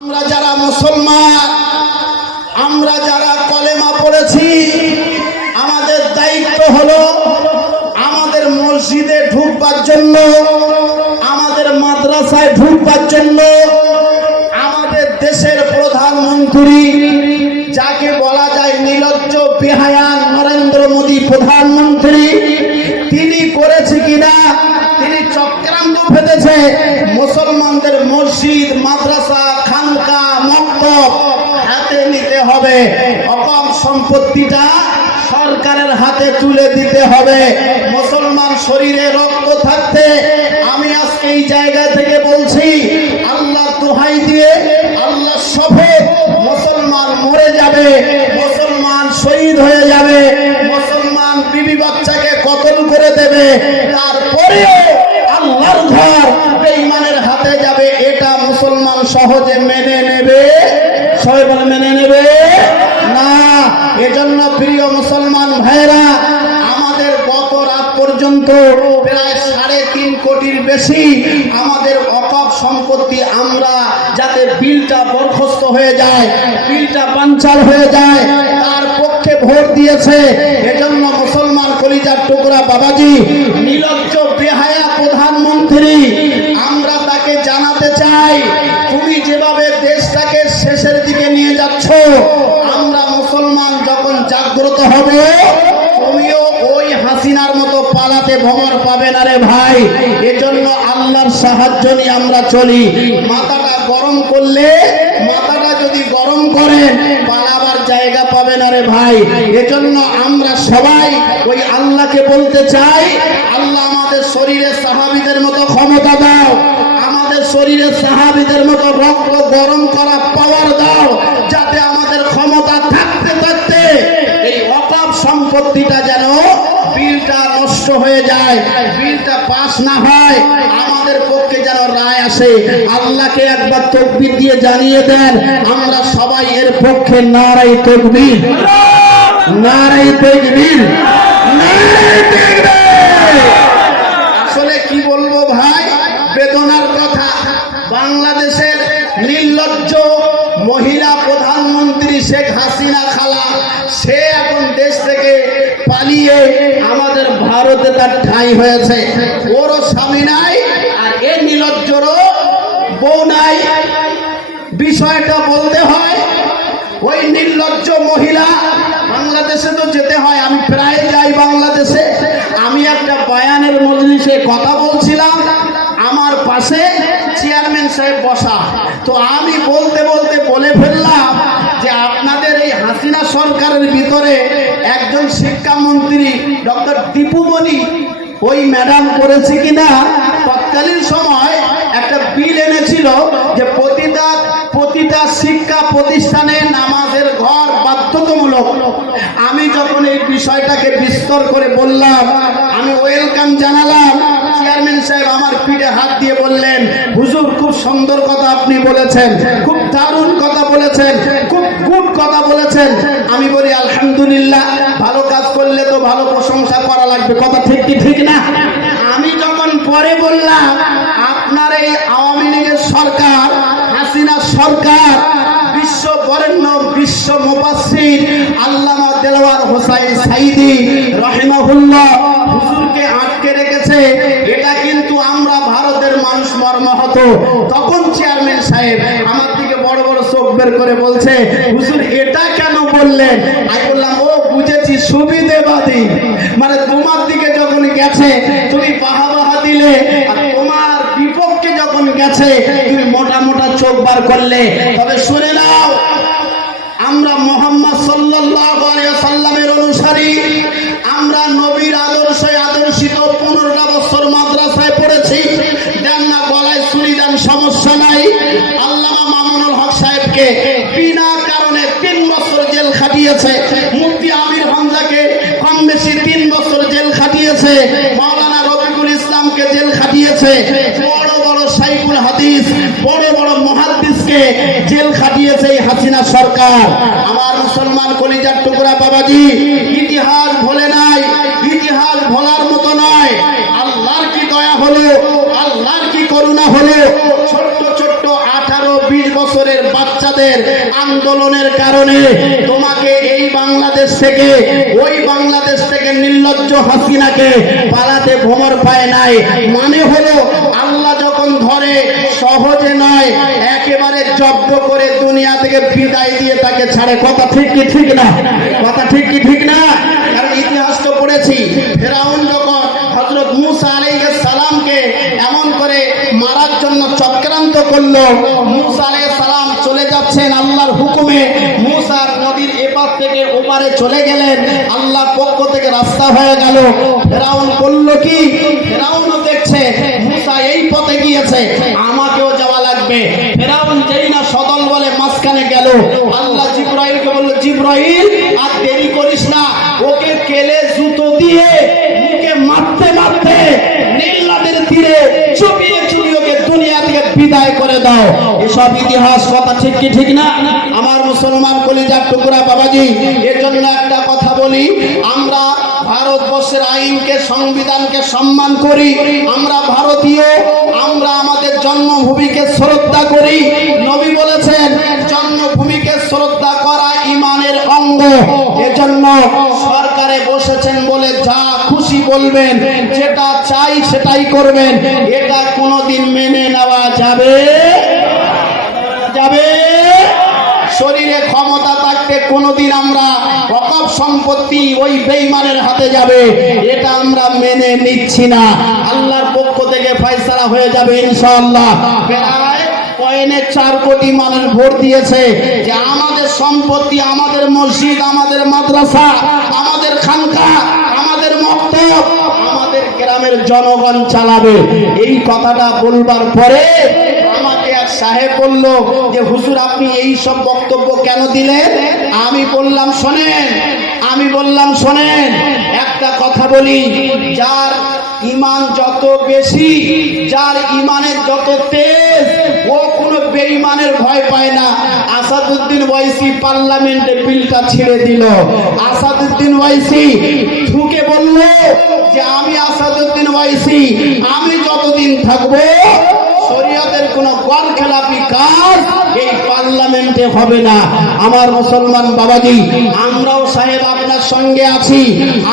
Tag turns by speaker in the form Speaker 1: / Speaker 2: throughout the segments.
Speaker 1: আমরা যারা মুসলমান, আমরা যারা কলেমা পড়েছি, আমাদের দায়িত্ব হলো আমাদের মসজিদে ঢুকবার জন্য, আমাদের মাদ্রাসায় ঢুকবার জন্য, আমাদের দেশের প্রধানমন্ত্রী, যাকে বলা যায় নিলজ্জ বিহায়ান নরেন্দ্র মোদী প্রধানমন্ত্রী, তিনি করেছে কিনা, তিনি চক্রান্ত ফেলেছে মুসলমানদের মসজিদ মাদ্রাসা খানকা মক্তব হাতে নিতে হবে অকম সম্পত্তিটা সরকারের হাতে তুলে দিতে হবে। মুসলমান শরীরে রক্ত থাকতে আমি আজকে এই জায়গা থেকে বলছি, আল্লাহ দোহাই দিয়ে আল্লাহ শপথ মুসলমান মরে যাবে, মুসলমান শহীদ হয়ে যাবে, মুসলমান বিবি বাচ্চাকে কতল করে দেবে, তারপরেও আল্লাহর ঘর বেঈমানের হাতে যাবে, এটা মুসলমান সহজে মেনে নেবে? সবাই মেনে নেবে? না। এজন্য প্রিয় মুসলমান ভাইরা আমাদের গত রাত পর্যন্ত প্রায় সাড়ে তিন কোটির বেশি আমাদের অকপ সম্পত্তি আমরা যাতে বিলটা বরখস্ত হয়ে যায়, বিলটা বানচাল হয়ে যায়, তার পক্ষে ভোট দিয়েছে। এজন্য মুসলমান কলিজার টুকরা বাবাজি, নীলজ্জ বেহায়া প্রধানমন্ত্রী, আমরা তাকে জানাতে চাই, তুমি যেভাবে দেশটাকে শেষের দিকে নিয়ে যাচ্ছ জাগ্রত হবে, তুমিও ওই হাসিনার মতো পালাতে ভ্রমণ পাবে না রে ভাই। এজন্য আল্লাহর সাহায্য নিয়ে আমরা চলি। মাথাটা গরম করলে, মাথাটা যদি গরম করেন পালাবার জায়গা পাবে না রে ভাই। এজন্য আমরা সবাই ওই আল্লাহকে বলতে চাই, আল্লাহ আমাদের শরীরে সাহাবিদের মতো ক্ষমতা দাও। আমাদের শরীরে সাহাবিদের মতো রক্ত গরম করা পাওয়ার নষ্ট হয়ে যায়, বিলটা পাস না হয়, আমাদের পক্ষে যেন রায় আসে। আল্লাহকে একবার তকবির দিয়ে জানিয়ে দেন, আমরা সবাই এর পক্ষে নারাই তকবির। নারাই তকবির। আসলে কি বলব ভাই? বেদনার কথা। বাংলাদেশের নির্লজ্জ মহিলা প্রধানমন্ত্রী শেখ হাসিনা খালা, সে এখন দেশ থেকে পালিয়ে আমাদের ভারতে তার ঠাঁই হয়েছে। ওরও স্বামী নাই, আর এ নির্লজ্জরও বউ নাই। বিষয়টা বলতে হয়, ওই নির্লজ্জ মহিলা বাংলাদেশে তো যেতে হয়, আমি প্রায় যাই বাংলাদেশে। আমি একটা বয়ানের মজলিসে কথা বলছিলাম, আমার পাশে চেয়ারম্যান সাহেব বসা। তো আমি বলতে বলতে বলে ফেললাম যে আপনাদের এই হাসিনা সরকারের ভিতরে একজন শিক্ষামন্ত্রী ডক্টর দীপুমণি ওই ম্যাডাম করেছে কিনা, তৎকালীন সময় একটা বিল এনেছিল যে প্রতিটা প্রতিটা শিক্ষা প্রতিষ্ঠানে আমি যখন এই বিষয়টাকে বিস্তর করে বললাম, আমি ওয়েলকাম জানালাম। চেয়ারম্যান সাহেব আমার পিঠে হাত দিয়ে বললেন, হুজুর, খুব সুন্দর কথা আপনি বলেছেন, খুব দারুণ কথা বলেছেন, খুব গুড কথা বলেছেন। আমি বলি, আলহামদুলিল্লাহ, ভালো কাজ করলে তো ভালো প্রশংসা করা লাগবে। কথা ঠিক কি ঠিক না? আমি যখন পরে বললাম, আপনার এই আওয়ামী লীগের সরকার হাসিনা সরকার, বিশ্ব বরেণ্য, বিশ্ব মুফাসসির, আল্লামা দেলওয়ার হোসাইন সাইদি রহিমাহুল্লাহ হুজুরকে আটকে রেখেছে। এটা কিন্তু আমরা ভারতের মানুষ মর্মাহত। তখন চেয়ারম্যান সাহেব আমার দিকে বড় বড় চোখ বের করে বলছে, হুজুর, এটা কেন বললেন? আমি বললাম, ও, বুঝেছি, সুবিধেবাদী। মানে তোমার দিকে যখন গেছে, তুমি বাহা বাহা দিলে, আর তোমার বিপক্ষে যখন গেছে, তুমি মোটা মোটা চোখ বার করলে। তবে শুনে নাও আমরা মোহাম্মদ সাল্লামের অনুসারী। আমরা নবীর আদর্শে আদর্শিত পনেরোটা বছর মাদ্রাসায় পড়েছি। দেন না গলায় চুরি দেন, সমস্যা নাই। আল্লামা মামুনুল হক সাহেবকে বিনা কারণে তিন বছর জেল খাটিয়েছে। মুফতি আমির হামজাকে কম বেশি তিন বছর জেল খাটিয়েছে। মাওলানা রফিকুল ইসলামকে জেল খাটিয়েছে। বড় বড় সাইকুল হাদিস, বড় জেল খাটিয়েছে এই হাসিনা সরকার। আমার মুসলমান কলিজার টুকরা বাবাজি, ইতিহাস ভোলে নাই, ইতিহাস ভোলার মতো নয়। আল্লাহর কি দয়া হলো, আল্লাহর কি করুণা হলো? ছোট্ট ছোট্ট আঠারো বিশ বছরের বাচ্চাদের আন্দোলনের কারণে তোমাকে এই বাংলাদেশ থেকে, ওই বাংলাদেশ থেকে নির্লজ্জ হাসিনাকে পালাতে ভ্রমর পায় নাই। মানে হলো, আল্লাহ যখন ধরে, সহজে নয় জব্দ করে দুনিয়া থেকে বিদায় দিয়ে তাকে ছাড়ে। কথা ঠিক কি ঠিক না? কথা ঠিক কি ঠিক না? কারণ ইতিহাস তো পড়েছি, ফেরাউন যখন হজরত মুসা আলাইহিস সালামকে এমন করে মারার জন্য চক্রান্ত করল, মুসা আলাইহিস সালাম চলে যাচ্ছেন আল্লাহর হুকুমে। মুসা নদীর এপার থেকে ওপারে চলে গেলেন, আল্লাহর পক্ষ থেকে রাস্তা হয়ে গেল। ফেরাউন করল কি? ফেরাউনও দেখছে, মুসা এই পথে গিয়েছে, আমাকেও লাগবে ফেরাউন যেই না সদল বলে মাঝখানে গেল, আল্লাহ জিব্রাইলকে বলল, জিব্রাইল, আর দেরি করিস না, ওকে কেলে জুতো দিয়ে মুখে মারতে মারতে নীলাদের তীরে চুপিয়ে চুপিয়ে ওকে দুনিয়া থেকে বিদায় করে দাও। এসব ইতিহাস কথা ঠিক কি ঠিক না? আমার মুসলমান কলিজার টুকরা বাবাজি এর জন্য একটা কথা বলি, আমরা ভারতবর্ষের আইনকে, সংবিধানকে সম্মান করি। আমরা ভারতীয়, আমরা আমাদের জন্মভূমিকে শ্রদ্ধা করি। নবী বলেছেন, জন্মভূমিকে শ্রদ্ধা করা ইমানের অঙ্গ। এজন্য সরকারে বসেছেন বলে যা খুশি বলবেন, যেটা চাই সেটাই করবেন। এটা কোনোদিন মেনে নেওয়া যাবে? যাবে? শরীরে ক্ষমতা থাকতে কোনোদিন আমরা সম্পত্তি ওই বেইমানের হাতে যাবে। এটা আমরা মেনে নিচ্ছি না। আল্লাহর পক্ষ থেকে ফয়সালা হয়ে যাবে ইনশাআল্লাহ। প্রায় পয়েন্টে চার কোটি মানুষ ভোট দিয়েছে যে আমাদের সম্পত্তি, আমাদের মসজিদ, আমাদের মাদ্রাসা, আমাদের খানকা, আমাদের মক্তব, আমাদের গ্রামের জনগণ চালাবে। এই কথাটা বলবার পরে সাহেব বলল যে, হুজুর, আপনি এই সব বক্তব্য কেন দিলেন? আমি বললাম, শোনেন আমি বললাম, শোনেন, একটা কথা বলি, যার ইমান যত বেশি, যার ইমানের যত তেজ, ও কোনো বেঈমানের ভয় পায় না। আসাদুদ্দিন ওয়াইসি পার্লামেন্টে বিলটা ছেড়ে দিল। আসাদুদ্দিন ওয়াইসি ঠুকে বলল যে, আমি আসাদুদ্দিন ওয়াইসি, আমি যতদিন থাকব শরীয়তের কোন গড় খেলাপি কাজ এই পার্লামেন্টে হবে না। আমার মুসলমান বাবাজি, আমরাও সাহেব আপনার সঙ্গে আছি।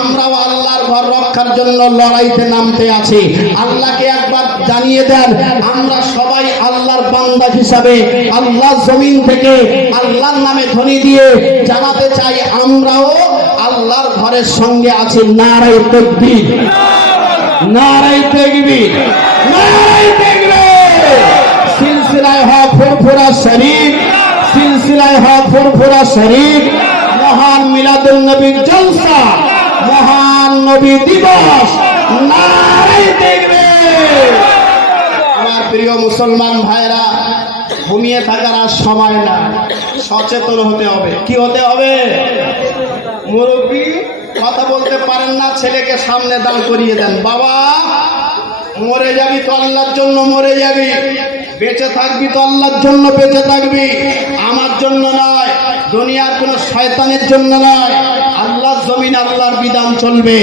Speaker 1: আমরাও আল্লাহর ঘর রক্ষার জন্য লড়াইতে নামতে আছি। আল্লাহকে একবার জানিয়ে দেন, আমরা সবাই আল্লাহর বান্দা হিসাবে আল্লাহ জমিন থেকে আল্লাহর নামে ধ্বনি দিয়ে জানাতে চাই, আমরাও আল্লাহর ঘরের সঙ্গে আছি। নারাই তকবীর নারাই তকবীর হক ফুরফুরা শরীফ, সিলসিলায় হক ফুরফুরা শরীফ। মহান মিলাদুল নবীর জলসা, মহান নবী দিবস আমার প্রিয় মুসলমান ভাইরা ঘুমিয়ে থাকার আর সময় না সচেতন হতে হবে। কি হতে হবে? মুরব্বী, কথা বলতে পারেন না, ছেলেকে সামনে দাঁড় করিয়ে দেন। বাবা, মরে যাবি তো আল্লাহর জন্য মরে যাবি। বেঁচে থাকবি তো আল্লাহর জন্য বেঁচে থাকবি। আমার জন্য নয়, দুনিয়ার কোনো শয়তানের জন্য নয়। আল্লাহর জমিন আল্লাহর বিধান চলবে।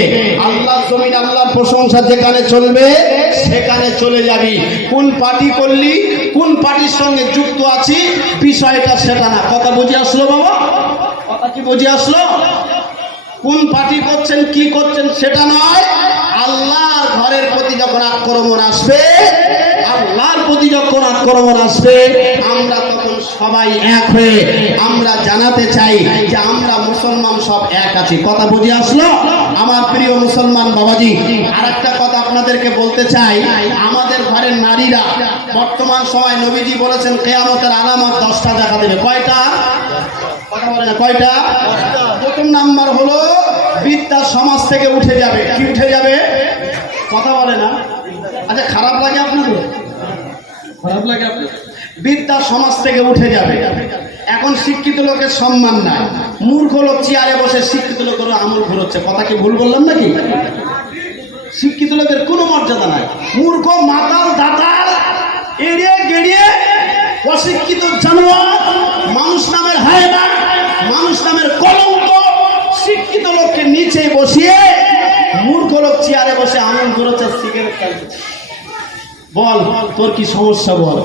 Speaker 1: আল্লাহর জমিন আল্লাহর প্রশংসা যেখানে চলবে, সেখানে চলে যাবি। কোন পার্টি করলি, কোন পার্টির সঙ্গে যুক্ত আছি, বিষয়টা সেটা না। কথা বুঝে আসলো বাবা? কথা কি বুঝে আসলো? কোন পার্টি করছেন, কি করছেন সেটা নয়। আল্লাহর ঘরের প্রতি যখন আক্রমণ আসবে, আল্লাহর প্রতি যখন আক্রমণ আসবে, আমরা তখন সবাই এক হয়ে আমরা জানাতে চাই যে আমরা মুসলমান সব এক আছি। কথা বুঝে আসলো? আমার প্রিয় মুসলমান বাবাজি আর একটা কথা আপনাদেরকে বলতে চাই। আমাদের ঘরের নারীরা, বর্তমান সময় নবীজি বলেছেন, কেয়ামতের আলামত দশটা দেখা দেবে। কয়টা? কথা বলে না, কয়টা? প্রথম নাম্বার হলো বিদ্যা সমাজ থেকে উঠে যাবে। কি উঠে যাবে? কথা বলে না। আচ্ছা খারাপ লাগে আপনাদের? খারাপ লাগে আপনাদের? বিদ্যা সমাজ থেকে উঠে যাবে। এখন শিক্ষিত লোকের সম্মান নাই। মূর্খ লোক চেয়ারে বসে শিক্ষিত লোকের আমল ঘুরোচ্ছে কথা কি ভুল বললাম নাকি? শিক্ষিত লোকের কোনো মর্যাদা নাই। মূর্খ মাতাল দাতাল এড়িয়ে গেড়িয়ে অশিক্ষিত জানোয়ার মানুষ নামের হায়না বসিয়ে মূর্খ লোক চেয়ারে বসে আমল করেছে সিগারেট খাইছে বল, তোর কি সমস্যা বল?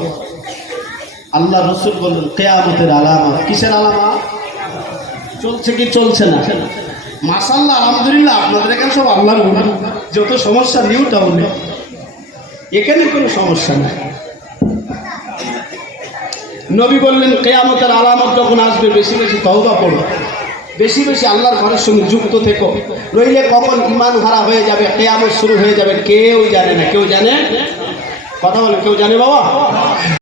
Speaker 1: আল্লাহ রসুল বললেন কেয়ামতের আলামত। কিসের আলামত? চলছে কি চলছে না? মাসাল্লাহ আলহামদুলিল্লাহ, আপনাদের এখানে সব আল্লাহর অলি। যত সমস্যা নিউ টাউনে এখানে কোনো সমস্যা নাই। নবী বললেন, কেয়ামতের আলামত যখন আসবে, বেশি বেশি তওবা করো। বেশি বেশি আল্লাহর ঘরের সঙ্গে যুক্ত থেকো। নইলে কখন ইমান হারা হয়ে যাবে, কেয়ামত শুরু হয়ে যাবে, কেউ জানে না, কেউ জানে? কথা বলে কেউ জানে বাবা?